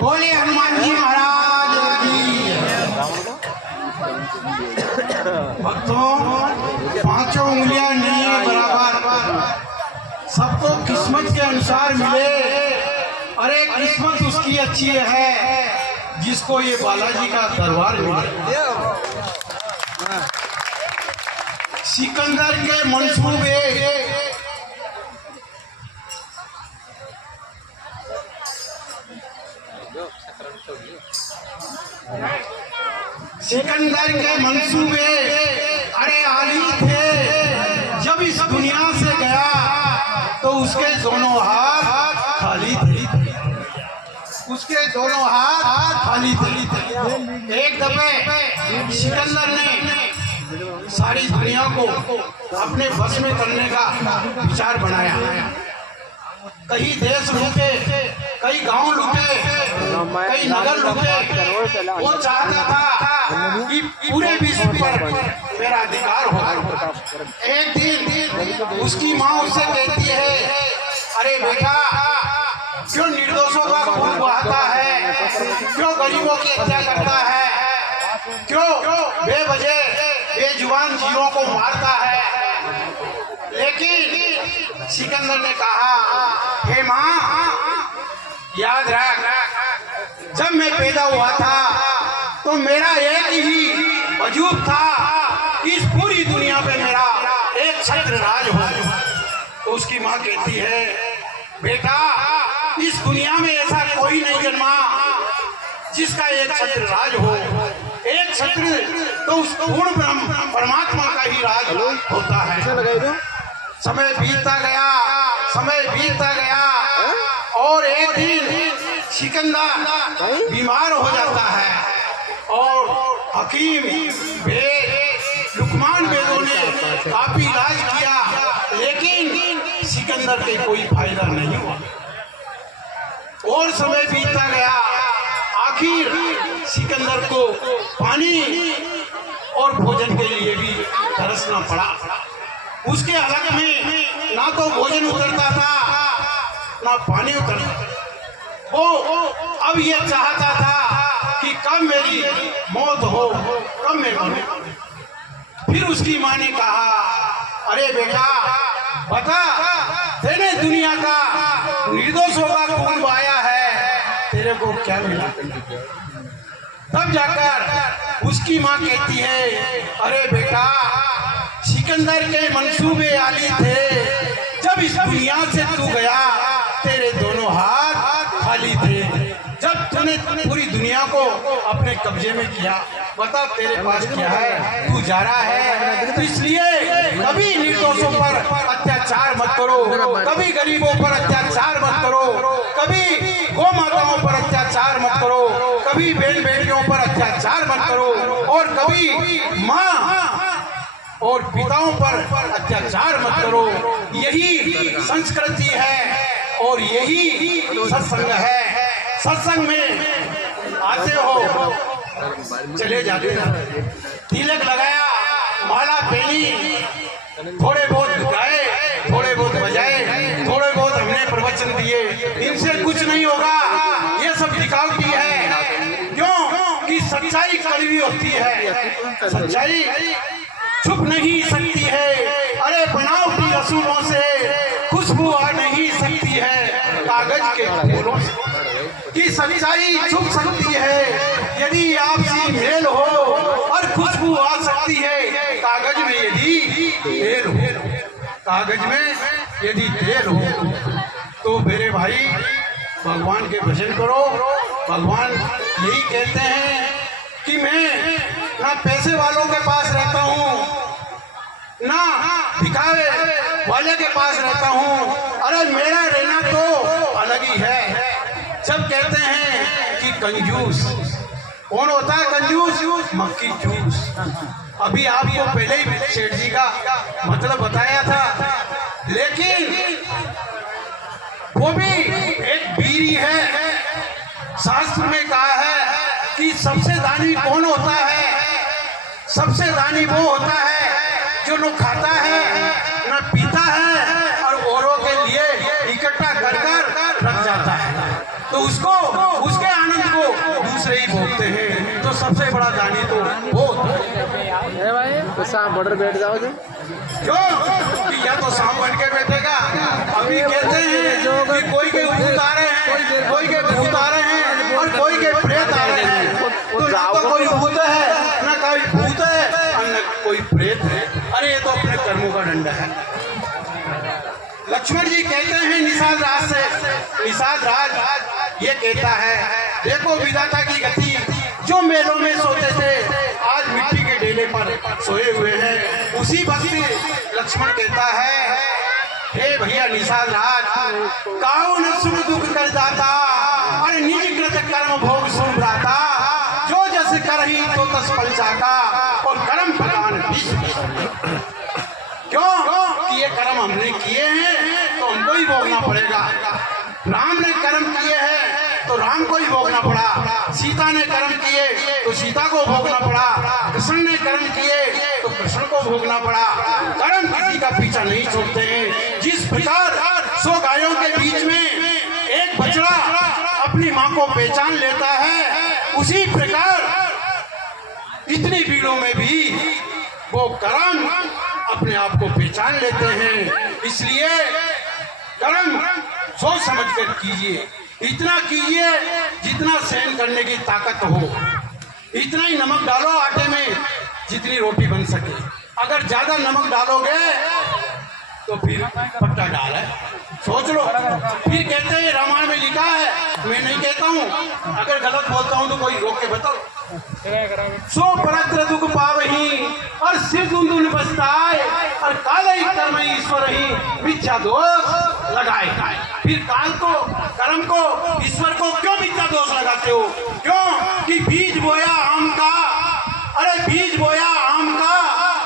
बोले हनुमान जी महाराज की। भक्तों, पांचों उंगलियां नहीं है बराबर, सबको किस्मत के अनुसार मिले। अरे किस्मत उसकी अच्छी है जिसको ये बालाजी का दरबार मिले। सिकंदर के मंसूबे सिकंदर के मंसूबे अरे आली थे। जब इस दुनिया से गया तो उसके दोनों हाथ खाली थे, उसके दोनों हाथ खाली थे। एक दफे सिकंदर ने सारी दुनिया को अपने बस में करने का विचार बनाया। कई देश लूटे, कई गांव लूटे, कई नगर लूटे। वो चाहता था कि पूरे विश्व पर मेरा अधिकार हो। एक दिन उसकी माँ उससे कहती है, अरे बेटा, क्यों निर्दोषों का खून बहाता है, क्यों गरीबों की हत्या करता है, क्यों बेवजह बेजुबान जीवों को मारता है। लेकिन सिकंदर ने कहा, हे माँ, याद रख, जब मैं पैदा हुआ था तो मेरा एक ही वजूद था कि इस पूरी दुनिया पे मेरा एक छत्र राज हो। तो उसकी माँ कहती है, बेटा, इस दुनिया में ऐसा कोई नहीं जन्मा जिसका एक छत्र राज हो। एक छत्र तो उस पूर्ण ब्रह्म परमात्मा का ही राज होता है। समय बीतता गया, समय बीतता गया और एक दिन सिकंदर बीमार हो जाता है और हकीम लुकमान बेदों ने काफी इलाज किया, लेकिन सिकंदर के कोई फायदा नहीं हुआ। और समय बीतता गया, आखिर सिकंदर को पानी और भोजन के लिए भी तरसना पड़ा। उसके हलक में ना तो भोजन उतरता था ना पानी उतरता। वो अब ये चाहता था कि कब मेरी मौत हो, कब मैं मरूं। फिर उसकी माँ ने कहा, अरे बेटा, बता, तेरे दुनिया का निर्दोषों का खून बहाया है, तेरे को क्या मिला? तब जाकर उसकी माँ कहती है, अरे बेटा, सिकंदर के मंसूबे आली थे। जब इस दुनिया से तू गया तेरे दोनों हाथ खाली थे। जब तूने पूरी दुनिया को अपने कब्जे में किया, बता तेरे पास क्या है? तू जा रहा है तो इसलिए कभी निर्दोषों पर अत्याचार मत करो, कभी गरीबों पर अत्याचार मत करो, कभी गौ माताओं पर अत्याचार मत करो, कभी बहन बेटियों पर अत्याचार मत करो और कभी माँ और पिताओं पर अत्याचार मत करो। यही संस्कृति है और यही सत्संग है। सत्संग में आते हो, चले जाते हो, तिलक लगाया, माला पहनी, थोड़े बहुत गाए, थोड़े बहुत बजाए, थोड़े बहुत हमने प्रवचन दिए, इनसे कुछ नहीं होगा। ये सब दिखावटी है। क्यों कि सच्चाई कड़वी होती है, सच्चाई छुप नहीं सकती है। अरे बनावटी रसूलों से खुशबू आ नहीं सकती है कागज के फूलों से। कि सच्चाई छुप सकती है यदि आपसी मेल हो और खुशबू आ सकती है कागज में यदि तेल हो। कागज में यदि तेल हो तो मेरे भाई भगवान के भजन करो। भगवान यही कहते हैं कि मैं ना पैसे वालों के पास रहता हूँ, ना दिखावे वाले के पास रहता हूँ। अरे मेरा रहना तो अलग ही है। जब कहते हैं कि कंजूस, कौन होता है कंजूस? मक्खी जूस। अभी आपको पहले ही सेठ जी का मतलब बताया था, लेकिन वो भी एक बीड़ी है। शास्त्र में कहा है कि सबसे दानी कौन होता है? सबसे दानी वो होता है जो न खाता है न पीता है और औरों के लिए इकट्ठा कर रख जाता है। उसको उसके आनंद को दूसरे ही भोगते हैं। तो सबसे बड़ा दानी तो वो है भाई। तो सांप बॉर्डर बैठ जाओ जो क्यों कि या तो सांप बन के बैठेगा। अभी कहते हैं कि कोई के भूत आ रहे हैं, कोई के भूत आ रहे हैं और कोई के प्रेत आ रहे हैं। तो ना तो कोई भूत है, ना कोई भूत है और न कोई प्रेत है। अरे ये तो अपने कर्मों का डंडा है। लक्ष्मण जी कहते हैं निषाद राज से, निषाद राज ये कहता है देखो विधाता की गति, जो मेलों में सोते थे आज मिट्टी के डेले पर सोए हुए हैं। उसी वक्त लक्ष्मण कहता है हे भैया निषाद राज, काऊ न सुन दुख कर जाता और निज कृत कर्म भोग सुन राता, जो जस करही तो तस फल जाता और कर्म फलान क्यों कि ये कर्म हमने किए हैं तो हमको ही भोगना पड़ेगा। राम ने कर्म किए हैं तो राम को ही भोगना पड़ा, सीता ने कर्म किए तो सीता को भोगना पड़ा, कृष्ण ने कर्म किए तो कृष्ण को भोगना पड़ा। कर्म किसी का पीछा नहीं छोड़ते हैं। जिस प्रकार 100 गायों के बीच में एक बछड़ा अपनी माँ को पहचान लेता है, उसी प्रकार इतनी भीड़ों में भी वो कर्म अपने आप को पहचान लेते हैं। इसलिए कर्म सोच समझ कर कीजिए, इतना कीजिए जितना सहन करने की ताकत हो। इतना ही नमक डालो आटे में जितनी रोटी बन सके। अगर ज्यादा नमक डालोगे तो फिर पट्टा डाल है, सोच लो। फिर कहते हैं रामायण में लिखा है, मैं नहीं कहता हूँ, अगर गलत बोलता हूँ तो कोई रोक के बताओ। सो परत्र दुख पावही और सिर धुंधुन बसताए और काले कर्म ईश्वर ही मिथ्या दोष लगाए। फिर काल को कर्म को ईश्वर को क्यों मिथ्या दोष लगाते हो? क्यों कि बीज बोया आम का, अरे बीज बोया आम का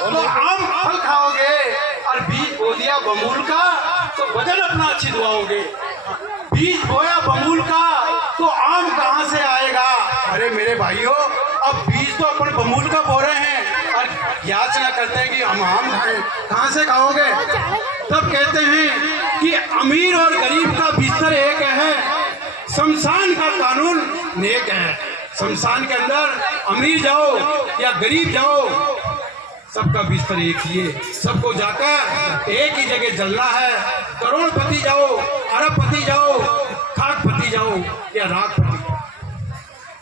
तो आम फल खाओगे और बीज बो दिया बमूल का तो वजन अपना अच्छी दुआओगे। बीज बोया बमूल का तो आम कहाँ से आएगा? अरे मेरे भाइयों, अब बीज तो अपन बमूल का बो रहे हैं और याचना करते हैं कि हम आम खाएं, कहाँ से खाओगे? तब कहते हैं कि अमीर और गरीब का बिस्तर एक है, शमशान का कानून नेक है। शमशान के अंदर अमीर जाओ या गरीब जाओ, सबका बिस्तर एक ही है, सबको जाकर एक ही जगह जलना है। करोड़पति जाओ, अरबपति जाओ, खाकपति जाओ या राखपति,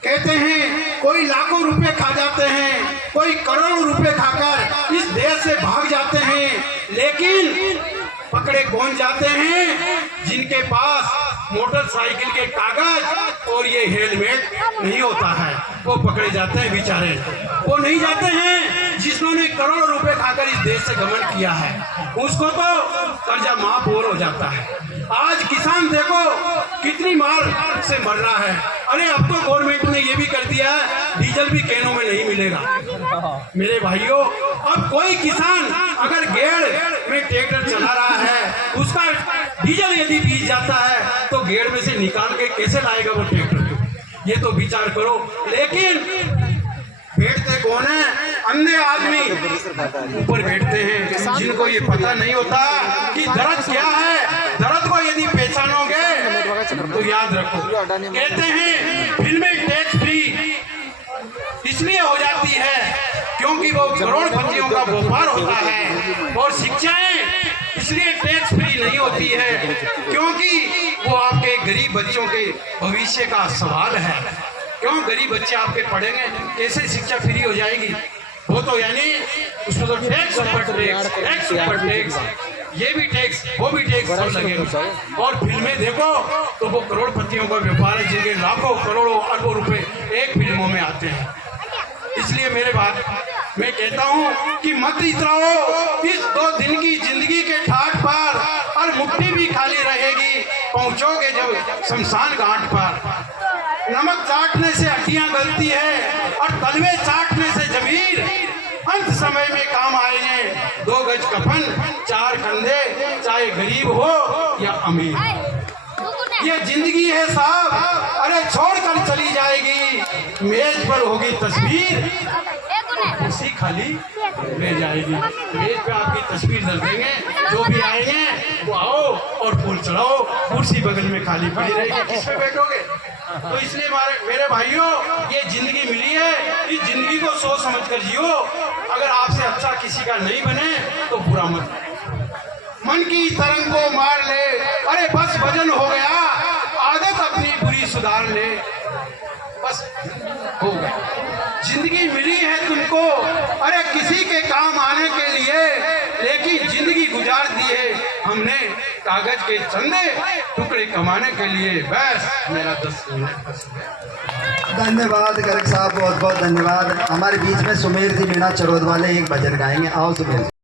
कहते हैं कोई लाखों रुपए खा जाते हैं, कोई करोड़ों रुपए खाकर इस देश से भाग जाते हैं, लेकिन पकड़े कौन जाते हैं? जिनके पास मोटरसाइकिल के कागज और ये हेलमेट नहीं होता है, वो पकड़े जाते हैं बेचारे। वो नहीं जाते हैं जिन्होंने करोड़ों रुपए खाकर इस देश से गमन किया है, उसको तो कर्जा माफ हो जाता है। आज किसान देखो कितनी मार से मर रहा है। अरे अब तो गवर्नमेंट ने ये भी कर दिया है डीजल भी कैनों में नहीं मिलेगा। मेरे भाइयों, अब कोई किसान अगर गेड़ में ट्रैक्टर चला रहा है, उसका डीजल यदि बीत जाता है तो गेड़ में से निकाल के कैसे लाएगा वो ट्रैक्टर? ये तो विचार करो। लेकिन बैठते कौन है? अन्य आदमी ऊपर बैठते हैं, जिनको ये पता नहीं होता कि दर्द क्या है। दर्द को यदि पहचानोगे तो याद रखो। कहते हैं फिल्में टैक्स फ्री इसलिए हो जाती है क्योंकि वो करोड़पतियों का व्यापार होता है, और शिक्षाएं इसलिए टैक्स फ्री नहीं होती है क्योंकि वो आपके गरीब बच्चों के भविष्य का सवाल है। क्यों गरीब बच्चे आपके पढ़ेंगे, कैसे शिक्षा फ्री हो जाएगी? वो तो यानी उसमें तो टैक्स ऊपर टैक्स, टैक्स ऊपर टैक्स, ये भी टैक्स वो भी टैक्स सब लगेगा। और फिल्में देखो तो वो करोड़पतियों का व्यापार है, जिनके लाखों करोड़ों अरबों रुपए एक फिल्मों में आते हैं। इसलिए मेरे बात मैं कहता हूँ कि मत इतराओ इस 2 दिन की जिंदगी के ठाट पर, और मुट्ठी भी खाली रहेगी पहुँचोगे जब शमशान घाट पर। नमक चाटने से हड्डियां गलती है और तलवे चाटने से जमीर अंत समय में काम आएंगे। 2 गज कफन 4 कंधे, चाहे गरीब हो या अमीर। ये जिंदगी है साहब, अरे छोड़कर चली जाएगी, मेज पर होगी तस्वीर कुर्सी खाली ले जाएगी। मेज पे आपकी तस्वीर धर देंगे, जो भी आएंगे वो आओ और फूल चढ़ाओ। कुर्सी बगल में खाली पड़ी रहेगी, किस पे बैठोगे? तो इसलिए मेरे भाइयों, ये जिंदगी मिली है, इस जिंदगी को सोच समझ कर जियो। अगर आपसे अच्छा किसी का नहीं बने तो बुरा मत। मन की तरंग को मार ले, अरे बस वजन हो गया, आदत अपनी बुरी सुधार ले, बस हो गया। जिंदगी मिली है तुमको, अरे किसी के काम आने के लिए, लेकिन जिंदगी गुजार दी है हमने कागज के चंदे टुकड़े कमाने के लिए। बस मेरा 10 मिनट बस। धन्यवाद गर्ग साहब, बहुत बहुत धन्यवाद। हमारे बीच में सुमेर जी मीणा चरोद वाले एक भजन गाएंगे। आओ सुमेर जी।